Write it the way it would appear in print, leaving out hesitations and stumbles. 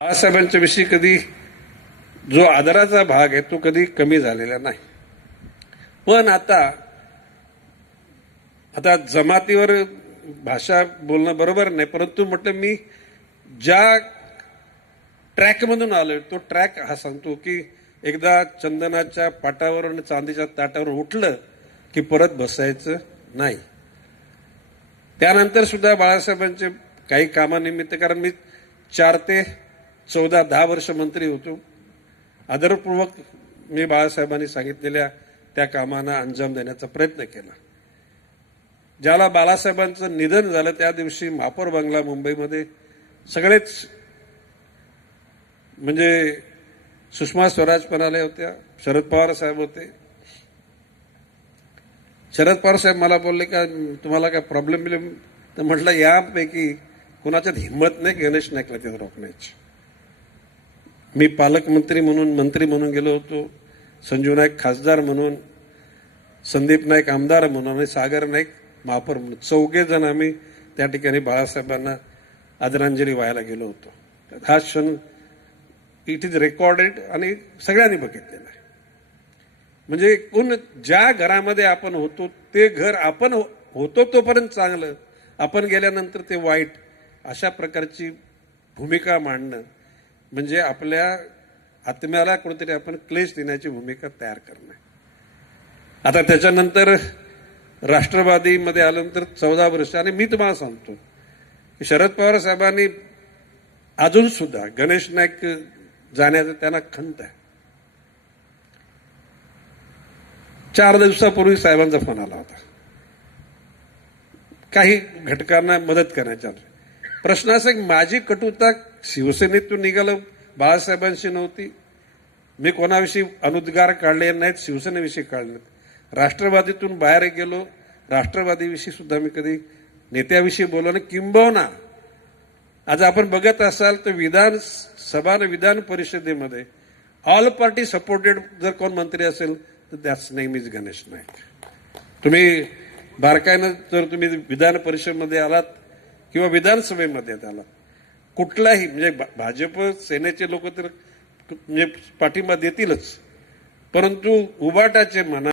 बाळासाहेबांच्या विषयी कधी जो आदराचा भाग आहे तो कधी कमी झालेला नाही. पण आता जमातीवर भाषा बोलणं बरोबर नाही, परंतु म्हटलं मी ज्या ट्रॅकमधून आलोय तो ट्रॅक हा सांगतो की एकदा चंदनाच्या पाटावर आणि चांदीच्या ताटावर उठलं की परत बसायचं नाही. त्यानंतर सुद्धा बाळासाहेबांचे काही कामानिमित्त, कारण मी 4 ते 14 10 वर्ष मंत्री होतो, आदरपूर्वक मी बाळासाहेबांनी सांगितलेल्या त्या कामांना अंजाम देण्याचा प्रयत्न केला. ज्याला बाळासाहेबांचं निधन झालं त्या दिवशी महापौर बंगला मुंबईमध्ये सगळेच, म्हणजे सुषमा स्वराज पण आल्या होत्या, शरद पवार साहेब होते. शरद पवार साहेब मला बोलले का तुम्हाला काय प्रॉब्लेम बिलेम, तर म्हटलं यापैकी कुणाच्यात हिंमत नाही गणेश नाईकला तिथं रोखण्याची. मी पालकमंत्री म्हणून, मंत्री म्हणून गेलो होतो, संजू नाईक खासदार म्हणून, संदीप नाईक आमदार म्हणून आणि सागर नाईक महापौर म्हणून 4घे जण आम्ही त्या ठिकाणी बाळासाहेबांना आदरांजली व्हायला गेलो होतो. हा क्षण इट इज रेकॉर्डेड आणि सगळ्यांनी बघितलेला आहे. म्हणजे एकूण ज्या घरामध्ये आपण होतो ते घर आपण होतो तोपर्यंत चांगलं, आपण गेल्यानंतर ते वाईट, अशा प्रकारची भूमिका मांडणं म्हणजे आपल्या आत्म्याला कुठेतरी आपण क्लेश देण्याची भूमिका तयार करणं. आता त्याच्यानंतर राष्ट्रवादीमध्ये आल्यानंतर 14 वर्ष, आणि मी तुम्हाला सांगतो की शरद पवार साहेबांनी अजून सुद्धा गणेश नाईक जाण्याचा त्यांना खंत आहे. 4 दिवसापूर्वी साहेबांचा फोन आला होता काही घटकांना मदत करण्याचा. प्रश्न असा की माझी कटुता शिवसेनेतून निघालं, बाळासाहेबांशी नव्हती. मी कोणाविषयी अनुद्गार काढले नाहीत, शिवसेनेविषयी काढले नाहीत. राष्ट्रवादीतून बाहेर गेलो, राष्ट्रवादीविषयी सुद्धा मी कधी नेत्याविषयी बोललो नाही. किंबहुना आज आपण बघत असाल तर विधानसभा आणि विधान परिषदेमध्ये ऑल पार्टी सपोर्टेड जर कोण मंत्री असेल तर that's name is Ganesh Naik. तुम्ही बारकाईनं जर तुम्ही विधान परिषदेमध्ये आलात किंवा विधानसभेमध्ये आलात, कुठलाही म्हणजे भाजप सेनेचे लोक तर म्हणजे पाठिंबा देतीलच, परंतु उबाटाचे म्हणा